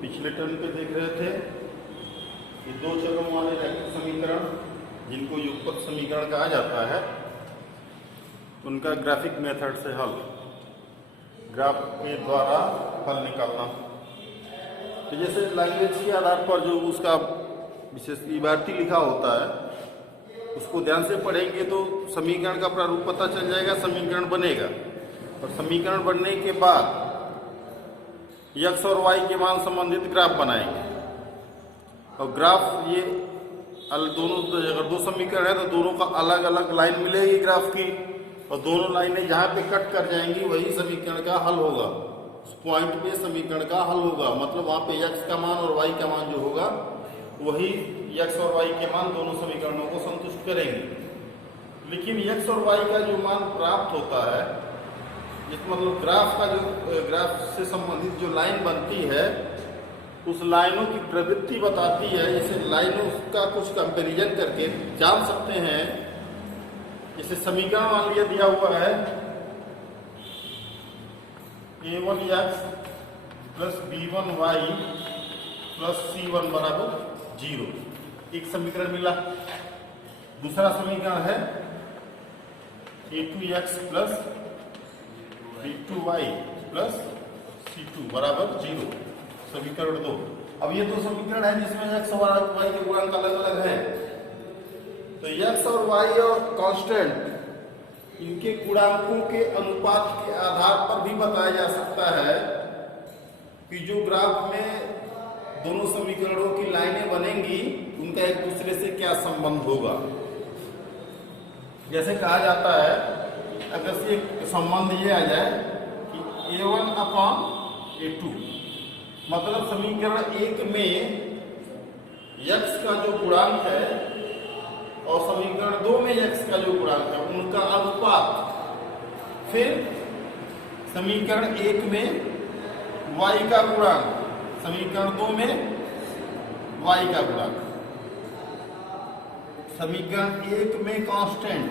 पिछले टर्म पे देख रहे थे ये दो चरों वाले रैखिक समीकरण जिनको युगपत समीकरण कहा जाता है, उनका ग्राफिक मेथड से हल, ग्राफ के द्वारा हल निकालना। तो जैसे लैंग्वेज के आधार पर जो उसका विशेष इबारती लिखा होता है उसको ध्यान से पढ़ेंगे तो समीकरण का प्रारूप पता चल जाएगा, समीकरण बनेगा। और समीकरण बनने के बाद x और y के मान संबंधित ग्राफ बनाएंगे। और ग्राफ ये दोनों, अगर दो समीकरण है तो दोनों का अलग अलग लाइन मिलेगी ग्राफ की, और दोनों लाइनें जहाँ पे कट कर जाएंगी वही समीकरण का हल होगा। उस पॉइंट पे समीकरण का हल होगा, मतलब वहाँ पे x का मान और y का मान जो होगा वही x और y के मान दोनों समीकरणों को संतुष्ट करेंगे। लेकिन x और y का जो मान प्राप्त होता है, जिस मतलब ग्राफ से संबंधित जो लाइन बनती है उस लाइनों की प्रवृत्ति बताती है। जैसे लाइनों का कुछ कंपैरिजन करके जान सकते हैं। जैसे समीकरण मान लिया दिया हुआ है a1x plus b1y plus c1 बराबर 0, एक समीकरण मिला। दूसरा समीकरण है a2x plus b2y plus c2 बराबर 0, समीकरण 2। अब ये दो समीकरण है जिसमें x और y के गुणांक अलग अलग हैं। तो x और y और कांस्टेंट इनके गुणांकों के अनुपात के आधार पर भी बताया जा सकता है कि जो ग्राफ में दोनों समीकरणों की लाइनें बनेंगी उनका एक दूसरे से क्या संबंध होगा। जैसे कहा जाता है, अगर से एक संबंध ये आ जाए कि a1 अपॉन a2, मतलब समीकरण 1 में x का जो गुणांक है और समीकरण 2 में x का जो गुणांक है उनका अनुपात, फिर समीकरण 1 में y का गुणांक, समीकरण 2 में y का गुणांक, समीकरण 1 में कांस्टेंट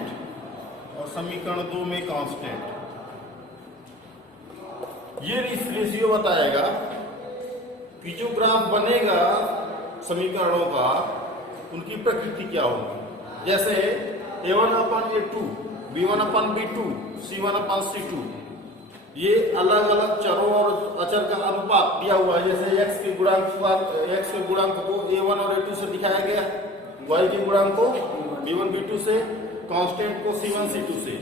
और समीकरण 2 में कांस्टेंट। ये रेशियो बताएगा कि जो ग्राफ बनेगा समीकरणों का उनकी प्रकृति क्या होगी। जैसे a1 अपन a2, b1 अपन b2, c1 अपन c2, ये अलग अलग चरों और अचर का अनुपात दिया हुआ है। जैसे x के गुणांक को a1 और a2 से दिखाया गया, y के गुणांक को b1 b2 से, कांस्टेंट को c1 c2 से।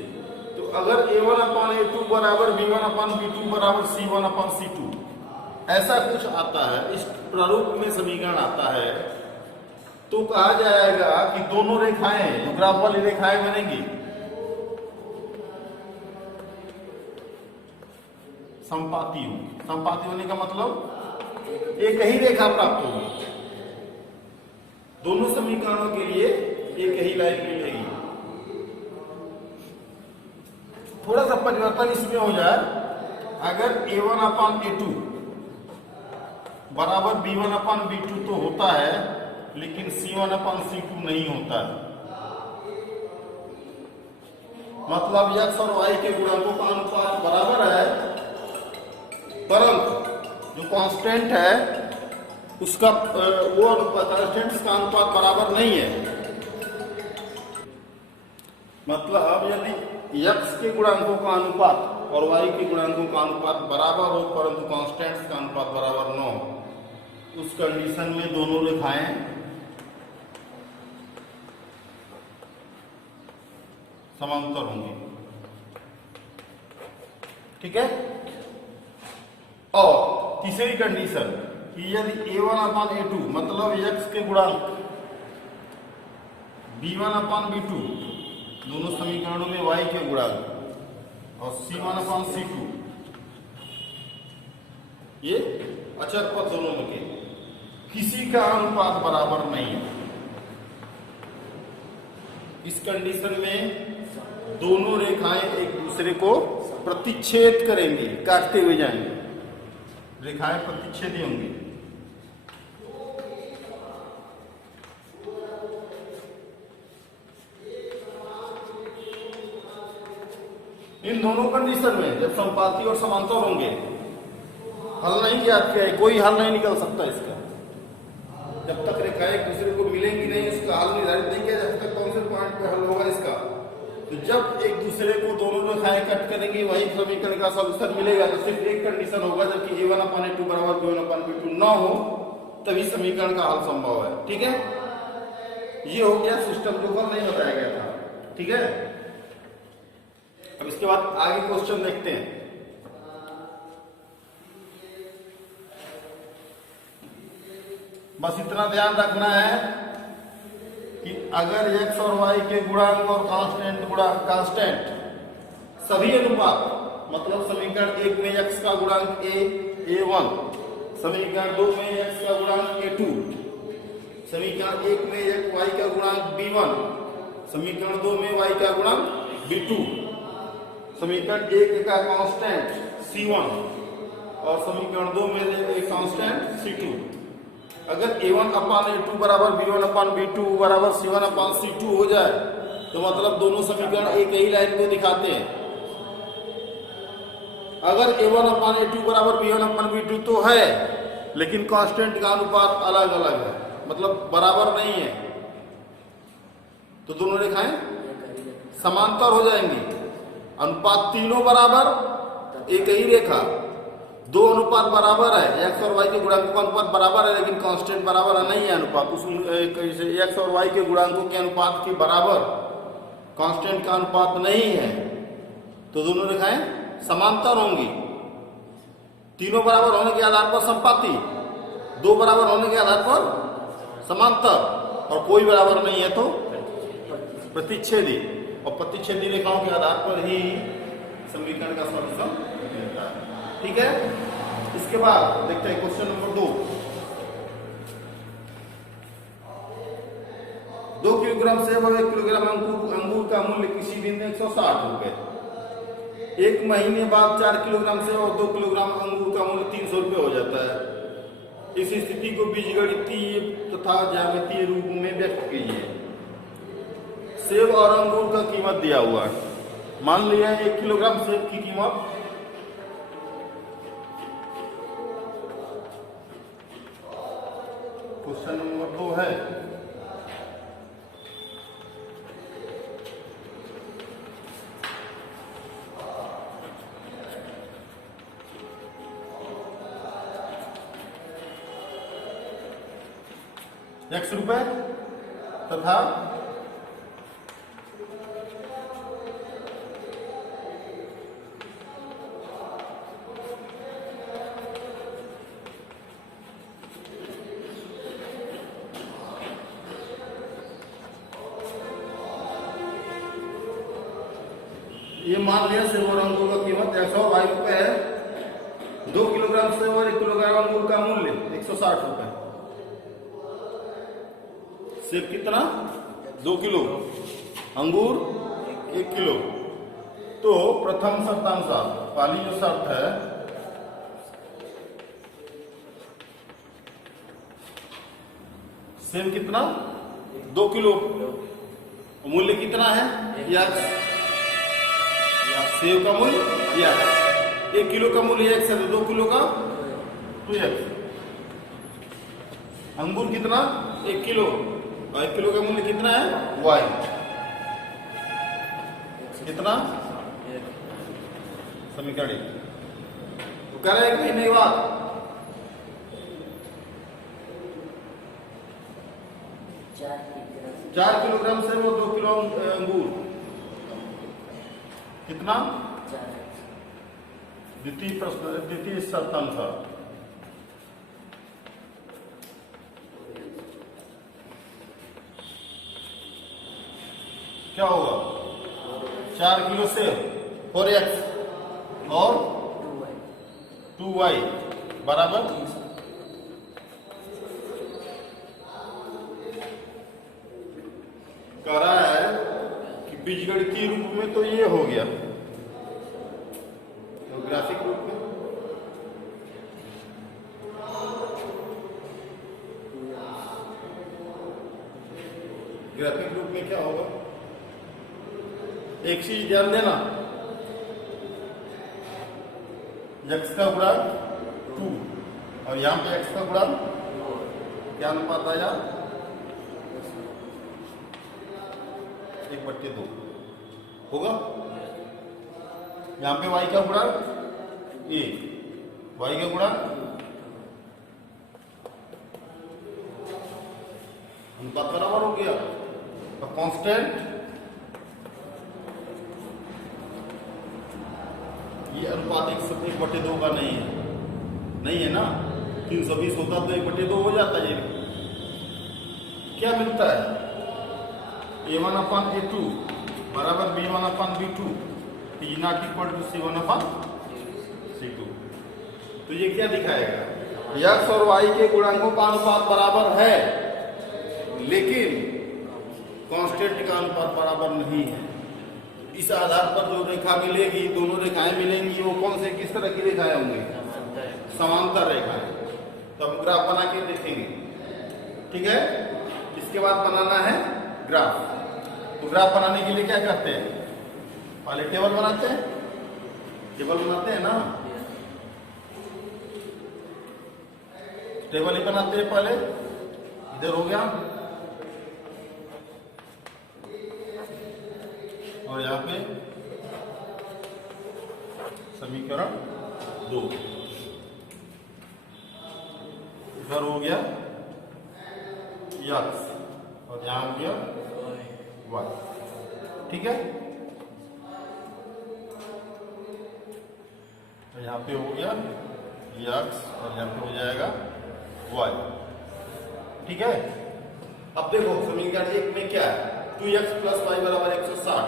तो अगर a1 अपन a2 बराबर b1 अपन b2 बराबर c1 अपन c2 ऐसा कुछ आता है, इस प्रारूप में समीकरण आता है, तो कहा जाएगा कि दोनों रेखाएं, जो ग्राफ वाली रेखाएं बनेंगी, संपाती होगी। संपाती होने का मतलब एक ही रेखा प्राप्त होगी, दोनों समीकरणों के लिए एक ही लाइन मिलेगी। थोड़ा सा परिवर्तन इसमें हो जाए, अगर a1 अपन a2 बराबर b1 अपन b2 तो होता है, लेकिन c1 अपन c2 नहीं होता है। मतलब x और y के गुणांकों का अनुपात बराबर है, परंतु जो कांस्टेंट है उसका वो कांस्टेंट का अनुपात बराबर नहीं है। मतलब यदि x के गुणांकों का अनुपात और y के गुणांकों का अनुपात बराबर हो परंतु कांस्टेंट्स का अनुपात बराबर न हो, उस कंडीशन में दोनों रेखाएं समांतर होंगी। ठीक है। और तीसरी कंडीशन कि यदि a1 अपन a2 मतलब x के गुणांक b1 अपन b2 दोनों समीकरणों में y के गुणांक और c1 अपन c2 ये अचर पद दोनों में के किसी का अनुपात बराबर नहीं है, इस कंडीशन में दोनों रेखाएं एक दूसरे को प्रतिच्छेद करेंगी, काटते हुए जाएंगे, रेखाएं प्रतिच्छेदी होंगी। इन दोनों कंडीशन में जब संपाती और समांतर होंगे हल नहीं ज्ञात किया है, कोई हल नहीं निकल सकता इसका। जब तक रेखाएं एक दूसरे को मिलेंगी नहीं, इसका हल निर्धारित नहीं किया जा सकता कौन से पॉइंट पे हल होगा इसका। तो जब एक दूसरे को दोनों रेखाएं कट करेंगी वही समीकरण का सॉल्यूशन मिलेगा। तो सिर्फ एक कंडीशन होगा, जबकि a1/a2 बराबर b1/b2 ना हो तभी समीकरण का हल संभव है। ठीक है, ये हो गया सिस्टम जो ऊपर नहीं बताया गया था। ठीक है, अब इसके बाद आगे क्वेश्चन देखते हैं। बस इतना ध्यान रखना है कि अगर x और y के गुणांक और कांस्टेंट सभी अनुपात, मतलब समीकरण 1 में x का गुणांक a1, समीकरण 2 में x का गुणांक a2, समीकरण 1 में y का गुणांक b1, समीकरण 2 में y का गुणांक b2, समीकरण 1 का कांस्टेंट c1 और समीकरण 2 में एक कांस्टेंट c2। अगर a1/a2 बराबर b1/b2 बराबर c1/c2 हो जाए तो मतलब दोनों समीकरण एक ही लाइन को दिखाते हैं। अगर a1/a2 बराबर b1/b2 तो है, लेकिन कांस्टेंट का अनुपात अलग अलग है, मतलब बराबर नहीं है, तो दोनों रेखाएं समांतर हो जाएंगी। अनुपात तीनों बराबर, एक ही रेखा, दो अनुपात बराबर है, x और y के गुणांकों का अनुपात बराबर है, लेकिन कांस्टेंट बराबर नहीं है अनुपात। उस x और y के गुणांकों के अनुपात के बराबर कांस्टेंट का अनुपात नहीं है, तो दोनों रेखाएं समांतर होंगी। तीनों बराबर होने के आधार पर संपाती, दो बराबर होने के आधार पर समांतर, और कोई बराबर नहीं है तो प्रतिच्छेदी, और प्रतिच्छेदी रेखाओं के आधार पर ही समीकरण का सॉल्यूशन मिलता है। ठीक है, इसके बाद देखते हैं क्वेश्चन नंबर 2। 2 किलोग्राम सेब और 1 किलोग्राम अंगूर का मूल्य किसी दिन 160 रुपए। एक महीने बाद 4 किलोग्राम सेब और 2 किलोग्राम अंगूर का मूल्य 300 रुपए हो जाता है। इस स्थिति को बीजगणितीय तथा ज्यामितीय रूप में व्यक्त कीजिए। सेब और अंगूर का कीमत दिया हुआ है। मान लिया 1 किलोग्राम सेब की कीमत क्वेश्चन नंबर 2 है। x रुपए तथा ये मान लिया सेब और अंगूर का कीमत 122 रुपए है। 2 किलोग्राम सेब और 1 किलोग्राम अंगूर का मूल्य 160 रुपए। सेब कितना? 2 किलो, अंगूर 1 किलो। तो प्रथम शर्तानुसार पहली जो शर्त है, सेब कितना? 2 किलो, मूल्य कितना है? या सेब का मूल्य या 1 किलो का मूल्य x है, तो 2 किलो का 2x। अंगूर कितना? 1 किलो, और 1 किलो का मूल्य कितना है? y। कितना? समीकरण। तो कह रहे हैं कि नहीं बात, चार किलोग्राम सेब और 2 किलो अंगूर कितना? द्वितीय शर्तानुसार क्या होगा? 4 किलो सेब और x और 2y बराबर कह रहा है कि बीजगणितीय रूप में तो ये हो गया, तो ग्राफिक रूप में क्या होगा? एक चीज ध्यान देना, x का गुणांक 2 और यहाँ पे x का गुणा क्या अनुपात आया 1/2 होगा। यहाँ पे y का गुणा a, y का गुणा अनुपात बराबर हो गया। तो कांस्टेंट ये अनुपात 1/2 का नहीं है ना। 320 होता तो 1/2 हो जाता है। क्या मिलता है a1/a2 बराबर b1/b2 is not equal to c1/c2। तो ये क्या दिखाएगा x और y के गुणांकों का अनुपात बराबर है लेकिन कांस्टेंट का अनुपात बराबर नहीं है। इस आधार पर जो रेखा मिलेगी, दोनों रेखाएं मिलेंगी, वो कौन से किस तरह की रेखाएं होंगी समांतर रेखाएं। तो हम ग्राफ बना के देखेंगे, ठीक है। इसके बाद बनाना है ग्राफ। तो ग्राफ बनाने के लिए क्या करते हैं, पहले टेबल बनाते हैं ना। टेबल ही बनाते हैं पहले। इधर हो गया और यहाँ पे समीकरण 2, इधर हो गया x और यहाँ हो गया y, ठीक है। तो यहाँ पे हो गया x और यहाँ पे हो जाएगा y, ठीक है। अब देखो समीकरण 1 में क्या है, 2x + y = 160।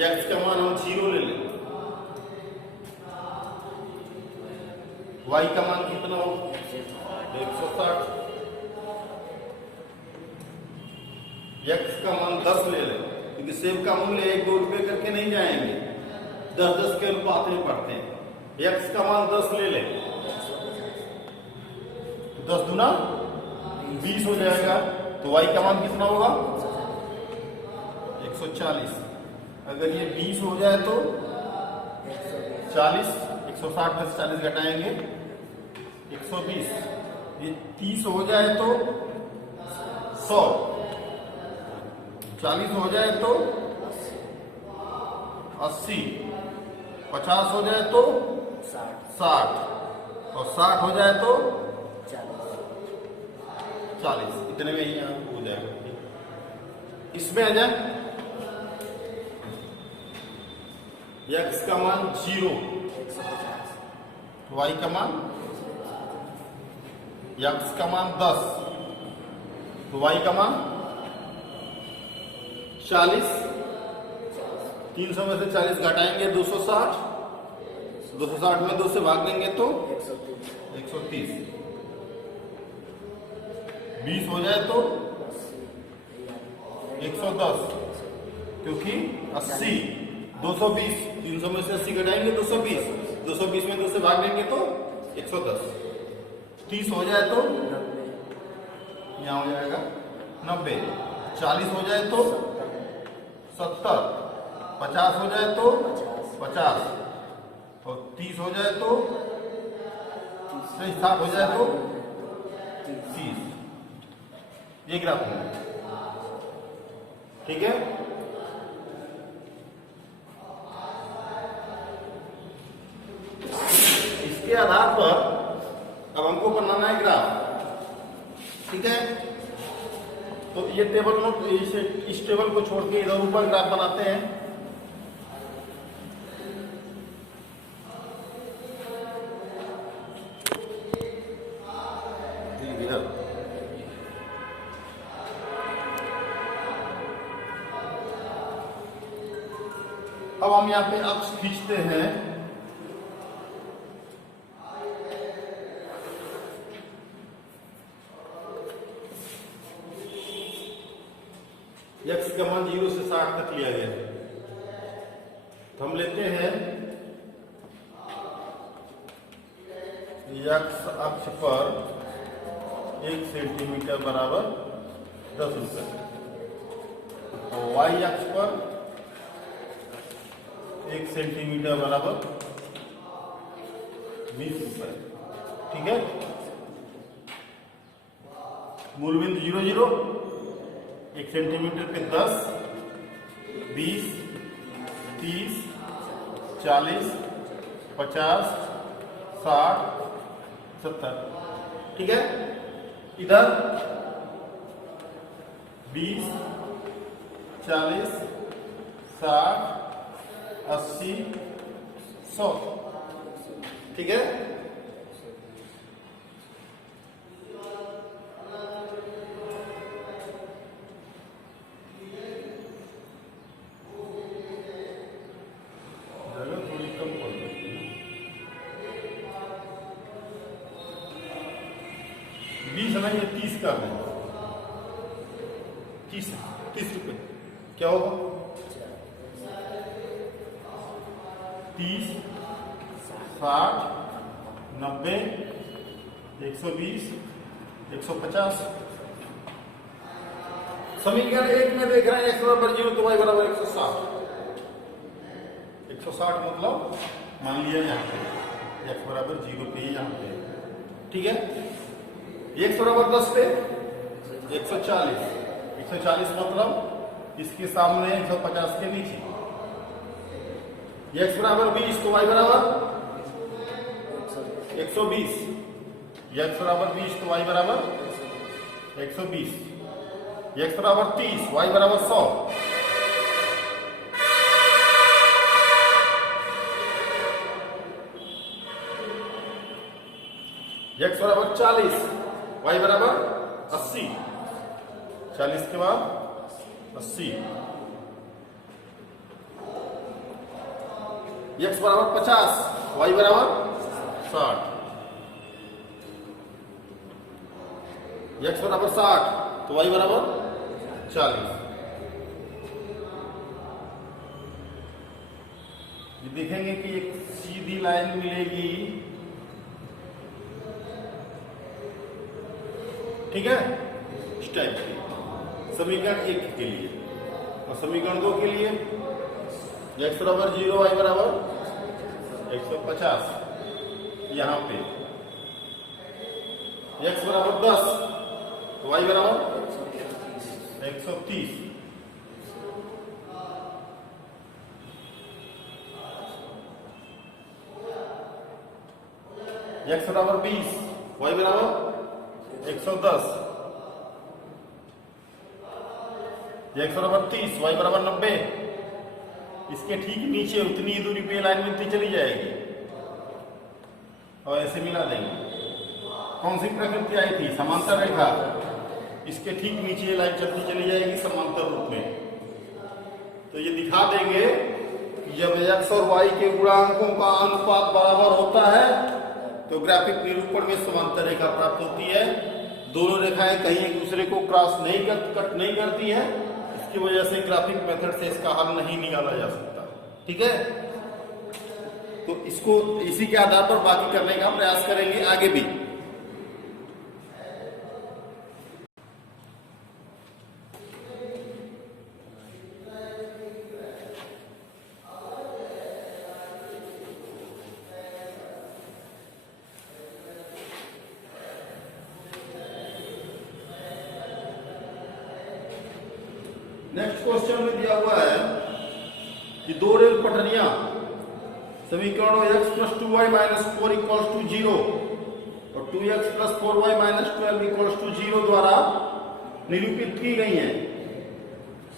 x का मान हम 0 ले लें, y का मान कितना हो 160, x का मान 10 ले लें क्योंकि सेब का मूल्य 1-2 रुपए करके नहीं जाएंगे, 10-10 के अनुपात में पढ़ते हैं। x का मान 10 ले लें, 10 दूना 20 हो जाएगा। तो y का मान कितना होगा 140। अगर ये 20 हो जाए तो 40, 160 में से 40 घटाएंगे 120। ये 30 हो जाए तो 100, 40 हो जाए तो 80, 50 हो जाए तो 60 और 60 हो जाए तो 40। इतने में ही हो जाएगा। इसमें आ जाए x का मान 0, y का मान x का मान 10, तो y का मान 40। 300 में से 40 घटाएंगे 260, 260 में 2 से भाग देंगे तो 130। 20 हो जाए तो 110 क्योंकि 80, 220, 300 में से 80 घटाएंगे 220, 220 में 2 से भाग देंगे तो 110। 30 हो जाए तो यहाँ हो जाएगा 90, 40 हो जाए तो 70, 50 हो जाए तो 50 और 30 हो जाए तो 60 हो जाए तो 30। ये ग्राफ है, ठीक है। इसके आधार पर अब हमको बनाना है ग्राफ, ठीक है। तो ये टेबल नोट, इस टेबल को छोड़ के इधर ऊपर ग्राफ बनाते हैं। अब हम यहाँ पे अक्ष खींचते हैं। x का मान 0 से 60 तक लिया गया है, तो हम लेते हैं x अक्ष पर 1 सेंटीमीटर बराबर 10 रुपए, और y अक्ष पर 1 सेंटीमीटर बराबर 20 रुपए। ठीक है। मूल बिंदु 0 0, 1 सेंटीमीटर पे 10, 20, 30, 40, 50, 60, 70, ठीक है। इधर 20, 40, 60, 80, 100, ठीक है। थोड़ी कम पड़ रही है, 20 नहीं, ये 30 कर दें, 30 रुपये क्या होगा? 30, 60, 90, 120, 150। समीकरण 1 में देख रहे हैं x बराबर 0 तो y बराबर 160। 160 मतलब मान लिया यहाँ पे x बराबर 0 पे, यहाँ पे, ठीक है। x बराबर 10 पे 140, 140 मतलब इसके सामने 150 के नीचे। x बराबर 20 तो y बराबर 120, x बराबर 20 तो y बराबर 120, x बराबर 30, y बराबर 100, x बराबर 40, y बराबर 80, 40 के बाद 80, x बराबर 50, y बराबर 60, x बराबर 60 तो y बराबर 40। ये देखेंगे कि एक सीधी लाइन मिलेगी, ठीक है, इस टाइप की। समीकरण 1 के लिए और समीकरण 2 के लिए x बराबर 0, y बराबर 150, यहाँ पे x बराबर 10 तो y बराबर 130, x बराबर 20, y बराबर 110, x बराबर 30, y बराबर 90। इसके ठीक नीचे उतनी ही दूरी पे लाइन मिलती चली जाएगी और ऐसे मिला देंगे। कौन सी प्रकृति आई थी? समांतर रेखा। इसके ठीक नीचे ये लाइन चलती चली जाएगी समांतर रूप में। तो ये दिखा देंगे कि जब x और y के गुणांकों का अनुपात बराबर होता है तो ग्राफिक निरूपण में समांतर रेखा प्राप्त होती है। दोनों रेखाएं कहीं एक दूसरे को क्रॉस कट नहीं करती है, इसकी वजह से ग्राफिक मेथड से इसका हल नहीं निकाला जा सकता, ठीक है। तो इसको इसी के आधार पर बाकी करने का प्रयास करेंगे आगे भी। नेक्स्ट क्वेश्चन में दिया हुआ है कि दो रेल पटरियां समीकरणों x + 2y - 4 = 0 और 2x + 4y - 12 = 0 द्वारा निरूपित की गई हैं।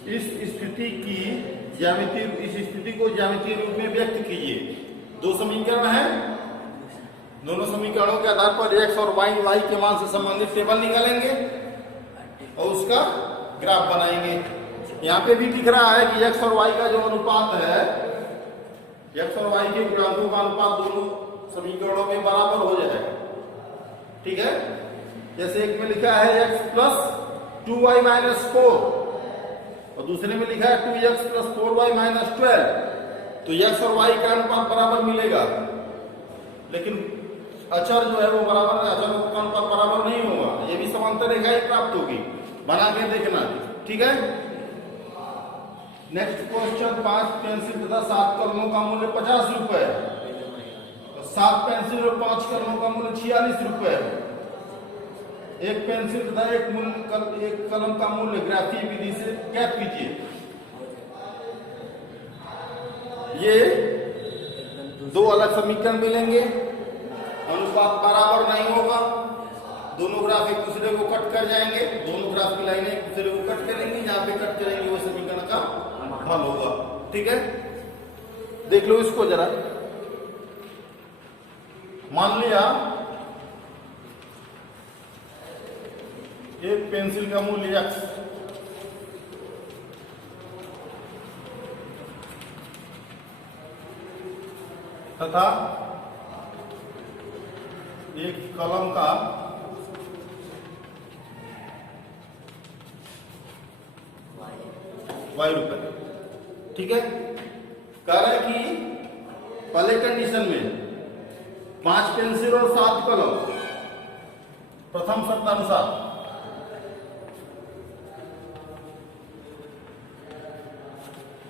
इस स्थिति को ज्यामितीय रूप में व्यक्त कीजिए। दो समीकरण हैं, दोनों समीकरणों के आधार पर x और y के मान से संबंधित टेबल निकालेंगे और उसका ग्राफ बनाएंगे। यहाँ पे भी दिख रहा है कि x और y का जो अनुपात है, x और y के गुणांकों का अनुपात दोनों समीकरणों में बराबर हो जाएगा, ठीक है। जैसे एक में लिखा है x + 2y - 4 और दूसरे में लिखा है 2x + 4y - 12, तो x और y का अनुपात बराबर मिलेगा, लेकिन अचर जो है वो बराबर, अचर का अनुपात बराबर नहीं होगा। ये भी समांतर रेखा ही प्राप्त होगी, बना के देखना, ठीक है। नेक्स्ट क्वेश्चन, 5 पेंसिल तथा 7 कलमों का मूल्य 50 रुपए। तो 7 पेंसिल और 5 कलमों का मूल्य 46 रुपए है। एक पेंसिल तथा एक कलम का मूल्य ग्राफीय विधि से ज्ञात कीजिए। ये दो अलग समीकरण मिलेंगे, अनुपात बराबर नहीं होगा, दोनों ग्राफ एक दूसरे को कट कर जाएंगे, दोनों ग्राफ की लाइनें एक दूसरे को कट करेंगी, जहां पे कट करेंगे वो समीकरण का हल होगा। ठीक है, देख लो इसको जरा। मान लिया एक पेंसिल का मूल्य x तथा एक कलम का y रुपए। ठीक है, कारण कि पहले कंडीशन में 5 पेंसिल और 7 कलम, प्रथम शर्तानुसार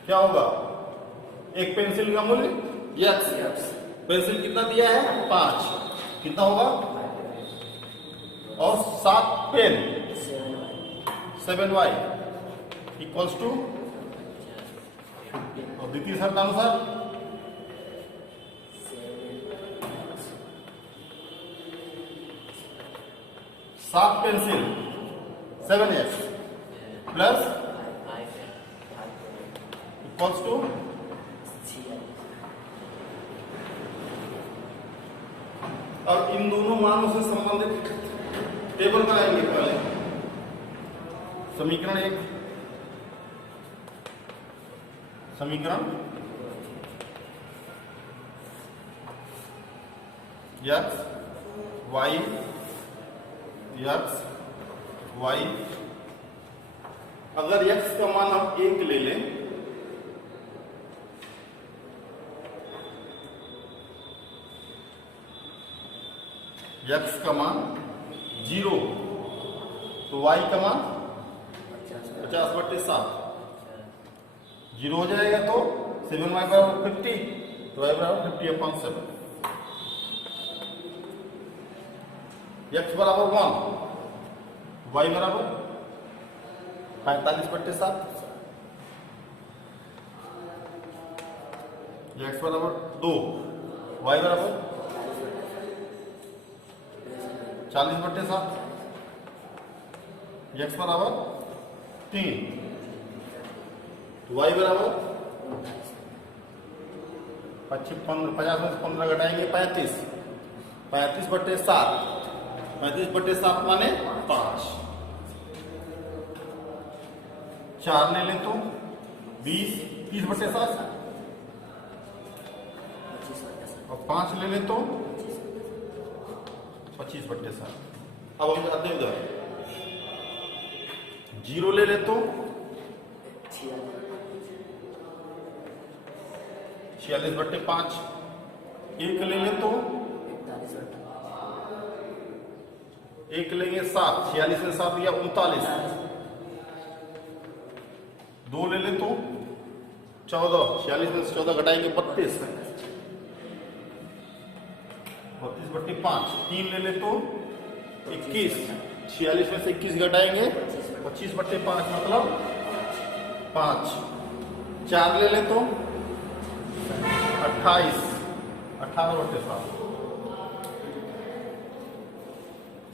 क्या होगा, एक पेंसिल का मूल्य x, पेंसिल कितना दिया है 5, कितना होगा, और 7 पेन 7y इक्वल्स टू, और द्वितीय शर्तानुसार 7 पेंसिल 7x प्लस इक्वल्स टू, अब इन दोनों मानों से संबंधित टेबल बनाएंगे। पहले समीकरण 1, समीकरण x y x y, अगर x का मान हम 1 ले लें x का मान 0, तो y का मान 50/7, 0 हो जाएगा तो 7y बराबर 50, तो y बराबर 50/7। x बराबर 1, y बराबर 45/7, x बराबर 2, y बराबर 40/7, x बराबर 3, y बराबर 50 में से 15 घटाएंगे 35, 35/7, 35/7 माने 5, 4 ले ले तो 20, 30/7, और 5 ले ले तो 25/7। अब हम जाते हैं उधर, 0 ले ले तो 46/5, 1 ले ले तो 1 लेंगे 7, 46 में 7 दिया 39, 2 ले ले तो 14, 46 में से 14 घटाएंगे 32, 32/5, 3 ले ले तो 21, 46 में से 21 घटाएंगे 25/5 मतलब 5, 4 ले ले तो 28, 18/7,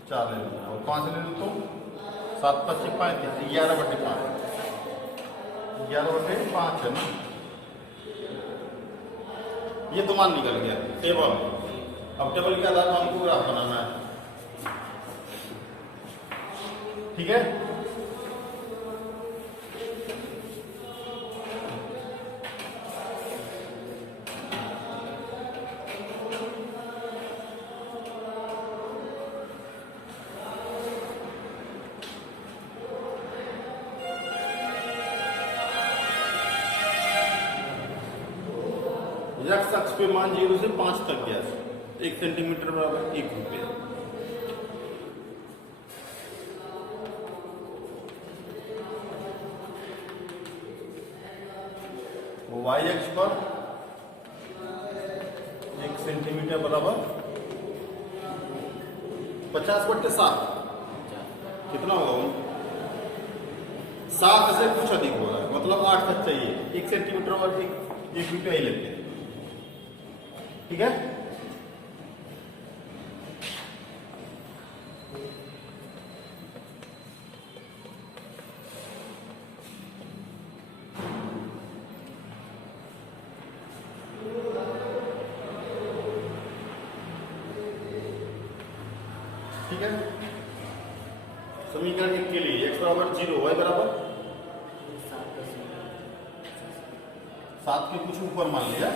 4 ले लो, और 5 ले लो तो 7 25 35, 11/5, 11/5 है ना। ये तो मान निकल गया टेबल। अब टेबल के आधार पर हमको ग्राफ बनाना है। ठीक है, x अक्ष पे मान 0 से 5 तक गया, 1 सेंटीमीटर बराबर 1 रुपया। y अक्ष पर 1 सेंटीमीटर क्या बराबर 50/7 कितना होगा वो? 7 से कुछ अधिक होगा, मतलब 8 तक चाहिए। 1 सेंटीमीटर और 1 मीटर ही लेते हैं, ठीक है। ठीक है, समीकरण 1 के लिए x बराबर 0, y बराबर 7 के कुछ ऊपर मान लिया।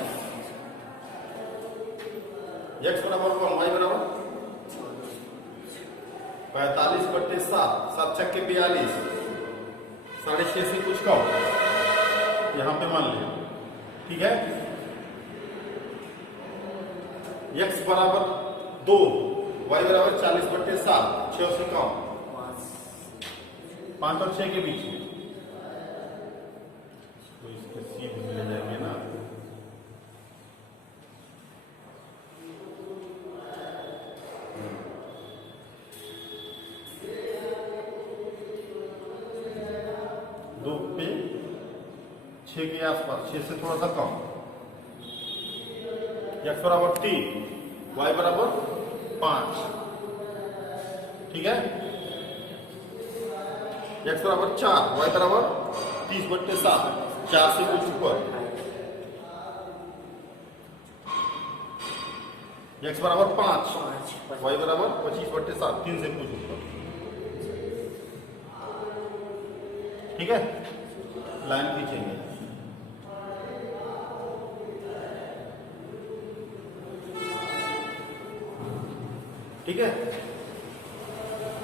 x बराबर 1, y बराबर 45/7, 7 छक्के 42, 6.5 से कुछ कम यहां पे मान लिया, ठीक है। x बराबर 2, y बराबर 40/7, 6 से कम, 5 और 6 के बीच में, तो इसके सीधे मिल जाएंगे ना। दो पे 6 के आसपास, 6 से थोड़ा सा कम। x बराबर 3, y बराबर 5, ठीक है। x बराबर 4, y बराबर 30/7, 4 से कुछ ऊपर। x बराबर 5, y बराबर 25/7, 3 से कुछ ऊपर, ठीक है। लाइन खींचेंगे, ठीक है।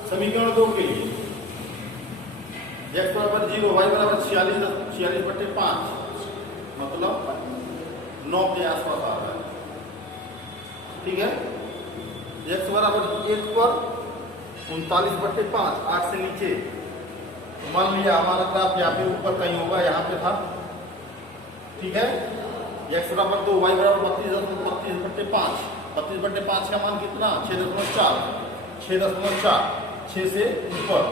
समीकरण 2 के लिए x बराबर 0, y बराबर 46/5, मतलब 9 के आसपास आ रहा है, ठीक है। x बराबर 1 पर 39/5, 8 से नीचे। तो मान लिया हमारा ग्राफ यहाँ पे ऊपर कहीं होगा, यहाँ पे था, ठीक है। x बराबर 2, y बराबर 32/5, 32/5 का मान कितना? 6.4, 6.4, 6 से ऊपर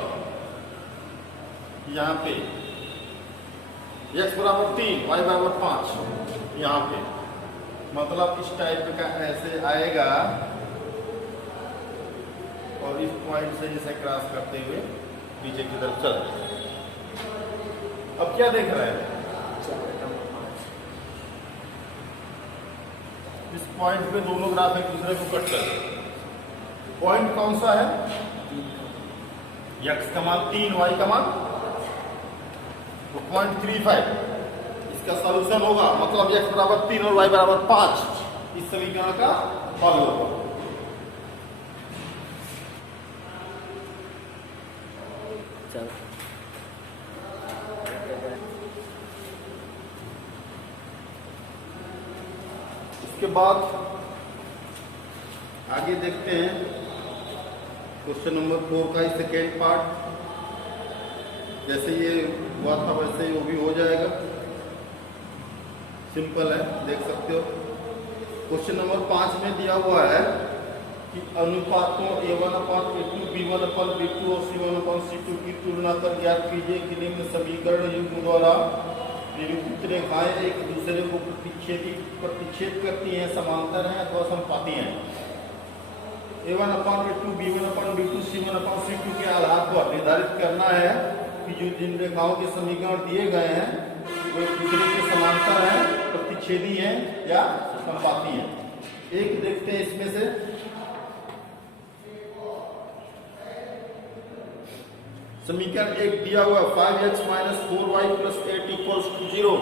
यहाँ पे। x बराबर 3, y बराबर 5 यहाँ पे, मतलब इस टाइप का ऐसे आएगा और इस पॉइंट से जैसे क्रॉस करते हुए पीछे की तरफ चल रहे। अब क्या देख रहे हैं? इस पॉइंट पे दोनों ग्राफ एक दूसरे को कट कर रहे हैं। पॉइंट कौन सा है? x का मान 3, y का मान तो 0.35। इसका सॉल्यूशन होगा, मतलब x बराबर 3 और y बराबर 5 इस समीकरण का हल होगा। इसके बाद आगे देखते हैं क्वेश्चन नंबर 4 का सेकेंड पार्ट। जैसे ये हुआ था वैसे ही वो भी हो जाएगा, सिंपल है, देख सकते हो। क्वेश्चन नंबर 5 में दिया हुआ है कि अनुपातों a1/a2, b1/b2 और c1/c2 की तुलना कर ज्ञात कीजिए कि निम्न समीकरण युग्म द्वारा निरूपित रेखाएं एक दूसरे को प्रतिच्छेद करती हैं, समांतर हैं अथवा समपाती हैं। a1/a2, b1/b2, c1/c2 के आधार पर निर्धारित करना है कि जो जिन रेखाओं के समीकरण दिए गए हैं वो एक दूसरे के समांतर हैं, प्रतिच्छेदी हैं या समपाती हैं। एक देखते हैं इसमें से। समीकरण 1 दिया हुआ 5x - 4y + 8 = 0।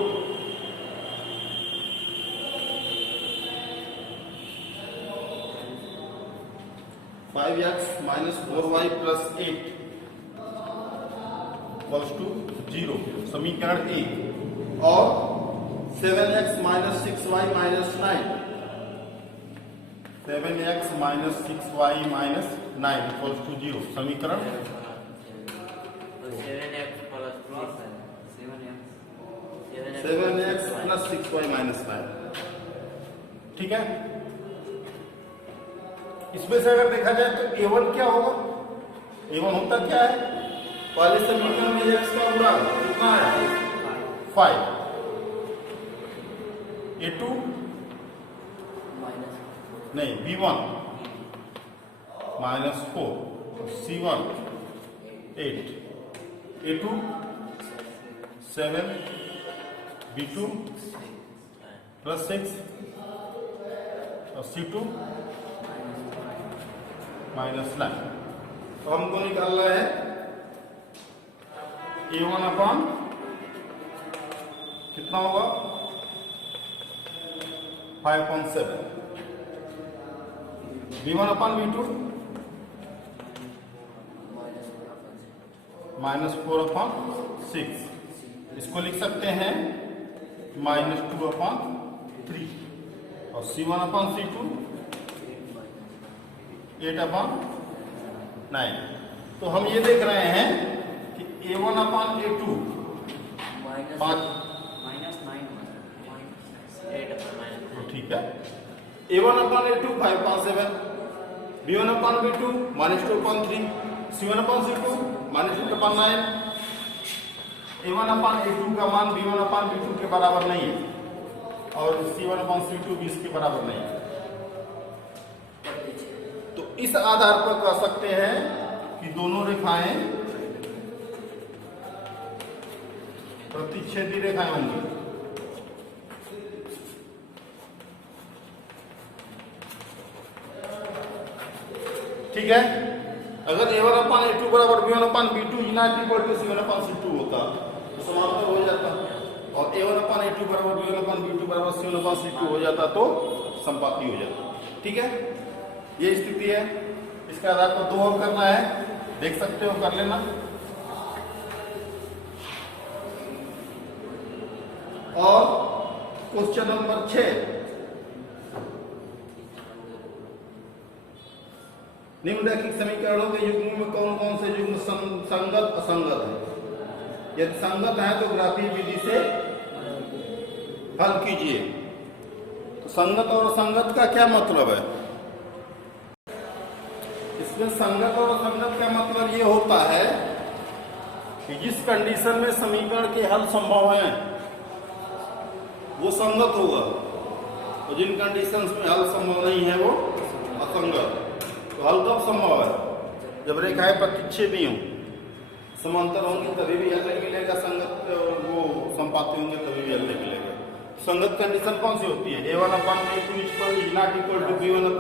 (5x - 4y + 8 = 0) समीकरण 1। और 7x - 6y - 9, 7x - 6y - 9 = 0 समीकरण 7x + 6y - 9, ठीक है। इसमें से अगर देखा जाए तो A1 क्या होगा? A1 होता क्या है? पहले समीकरण में x का गुणांक कितना है? 5। A2 नहीं, B1 -4, C1 8, A2 7, B2 +6 और C2 -9। तो हमको निकालना है A1 अपान कितना होगा? 5.7, B1 अपान B2 -4/6। इसको लिख सकते हैं -2/3 और C1 अपान C2 8/9। तो हम ये देख रहे हैं कि A1 अपान A2 तो ठीक है। A1 अपान A2 5.7, B1 अपान B2 -2/3, C1 अपान C2 -2/9। A1 अपान A2 का मान B1 अपान B2 के बराबर नहीं है और C1 अपान C2 भी इसके बराबर नहीं है। तो इस आधार पर कह सकते हैं कि दोनों रेखाएं प्रतिच्छेदी रेखाएं होंगी। ठीक है। अगर A1 अपान A2 बराबर B1 upon B2 इनॉट equal to C1 upon C2 होता तो समांतर हो जाता, और A1 अपान A2 बराबर B1 अपान B2 बराबर C1 अपान C2 हो जाता तो संपाती हो जाता। ठीक है, ये स्थिति है। इसके आधार पर दो और करना है, देख सकते हो, कर लेना। और क्वेश्चन नंबर 6, निम्नलिखित समीकरणों के युग्मों में कौन कौन से युग्म संगत असंगत है? यदि संगत है तो ग्राफीय विधि से हल कीजिए। तो संगत और असंगत का क्या मतलब है? इसमें संगत और असंगत का मतलब ये होता है कि जिस कंडीशन में समीकरण के हल संभव हैं वो संगत होगा, और जिन कंडीशंस में हल संभव नहीं है वो असंगत। तो हल कब संभव है? जब रेखाएं प्रतिच्छेदी हों, समांतर होंगी तभी भी हल नहीं मिलेगा, संगत वो संपाती होंगे तभी भी हल नहीं मिलेगा। संगत कंडीशन कौन सी होती है? A1 upon A2 equal to B1 upon